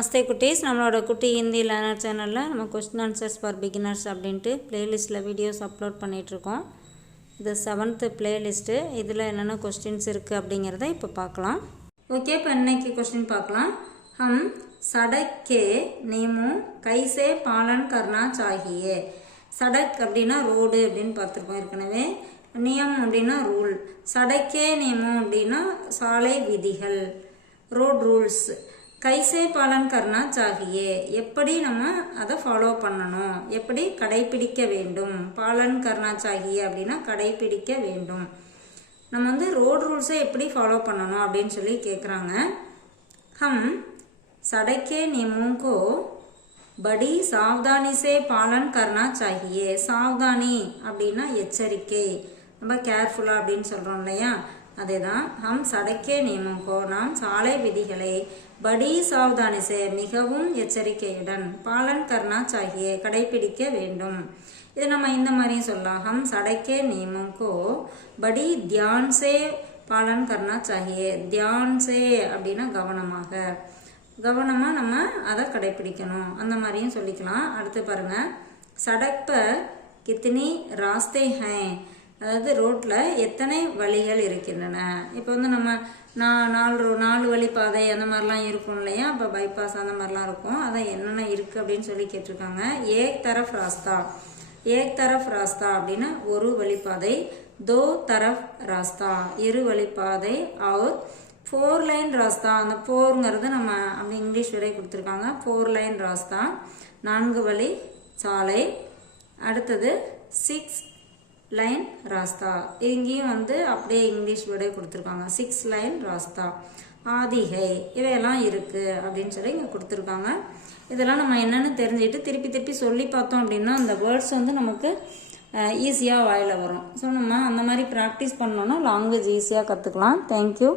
நமஸ்தே குட்டீஸ். நம்மளோட குட்டி ஹிந்தி லேர்னர் சேனலில் நம்ம கொஸ்டின் ஆன்சர்ஸ் ஃபார் பிகினர்ஸ் அப்படின்ட்டு ப்ளேலிஸ்ட்டில் வீடியோஸ் அப்லோட் பண்ணிகிட்ருக்கோம் இது செவன்த்து ப்ளேலிஸ்ட்டு இதில் என்னென்ன கொஸ்டின்ஸ் இருக்குது அப்படிங்கிறத இப்போ பார்க்கலாம். ஓகே இப்போ இன்னைக்கு கொஸ்டின் பார்க்கலாம்? ஹம் சடக் கே நேமு கைசே பாலன் கர்னா சாகியே. சடக் அப்படின்னா ரோடு அப்படின்னு பார்த்துருக்கோம் ஏற்கனவே. நியம் அப்படின்னா ரூல் சடக்கே நியமம் அப்படின்னா சாலை விதிகள். ரோட் ரூல்ஸ் கைசே பாலன் கர்ணா சாகியே எப்படி நம்ம அதை ஃபாலோ பண்ணணும்? எப்படி கடைபிடிக்க வேண்டும்? பாலன் கர்ணா சாகியே அப்படின்னா கடைபிடிக்க வேண்டும். நம்ம வந்து ரோட் ரூல்ஸை எப்படி ஃபாலோ பண்ணணும் அப்படின்னு சொல்லி கேட்குறாங்க ஹம் சடக்கே நியமோं படி சாவதானிசே பாலன் கர்ணா சாகியே சாவதானி அப்படின்னா எச்சரிக்கை. ரொம்ப கேர்ஃபுல்லாக அப்படின்னு சொல்கிறோம் இல்லையா? அதே தான் ஹம் சடக்கே நியமங்கோ நாம் சாலை விதிகளை படி சாவதானிசே மிகவும் எச்சரிக்கையுடன் பாலன் கர்னா சாகியே கடைபிடிக்க வேண்டும். இது நம்ம இந்த மாதிரியும் சொல்லலாம். ஹம் சடக்கே நியமங்கோ படி தியான் சே பாலன் கர்னா சாகியே தியான் சே அப்படின்னா கவனமாக. கவனமாக நம்ம அதை கடைப்பிடிக்கணும் அந்த மாதிரியும் சொல்லிக்கலாம். அடுத்து பாருங்க. சடக் பர் கித்தனி ராஸ்தே ஹேன் அதாவது ரோட்டில் எத்தனை வழிகள் இருக்கின்றன. இப்போ வந்து நம்ம நான் நாலு ரோ நாலு வழி பாதை அந்த மாதிரிலாம் இருக்கும் இல்லையா? இப்போ பைபாஸ் அந்த மாதிரிலாம் இருக்கும். அதான் என்னென்ன இருக்குது அப்படின்னு சொல்லி கேட்டிருக்காங்க. ஏக் தரஃப் ராஸ்தா. ஏக் தரஃப் ராஸ்தா அப்படின்னா ஒரு வழிப்பாதை தோ தரஃப் ராஸ்தா. இரு வழிப்பாதை அவர் ஃபோர் லைன் ராஸ்தா. அந்த ஃபோருங்கிறது நம்ம அப்படி இங்கிலீஷ் வரை கொடுத்துருக்காங்க. ஃபோர் லைன் ராஸ்தா. நான்கு வழி சாலை. அடுத்தது சிக்ஸ் லைன் ராஸ்தா இங்கேயும் வந்து அப்படியே இங்கிலீஷ் வேர்டே கொடுத்துருக்காங்க. சிக்ஸ் லைன் ராஸ்தா ஆதிகை இவையெல்லாம் இருக்குது அப்படின்னு சொல்லி இங்கே கொடுத்துருக்காங்க. இதெல்லாம் நம்ம என்னென்னு தெரிஞ்சுக்கிட்டு திருப்பி திருப்பி சொல்லி பார்த்தோம் அப்படின்னா அந்த வேர்ட்ஸ் வந்து நமக்கு ஈஸியாக வாயில் வரும். ஸோ நம்ம அந்த மாதிரி ப்ராக்டிஸ் பண்ணோன்னா லாங்குவேஜ் ஈஸியாக கற்றுக்கலாம் தேங்க்யூ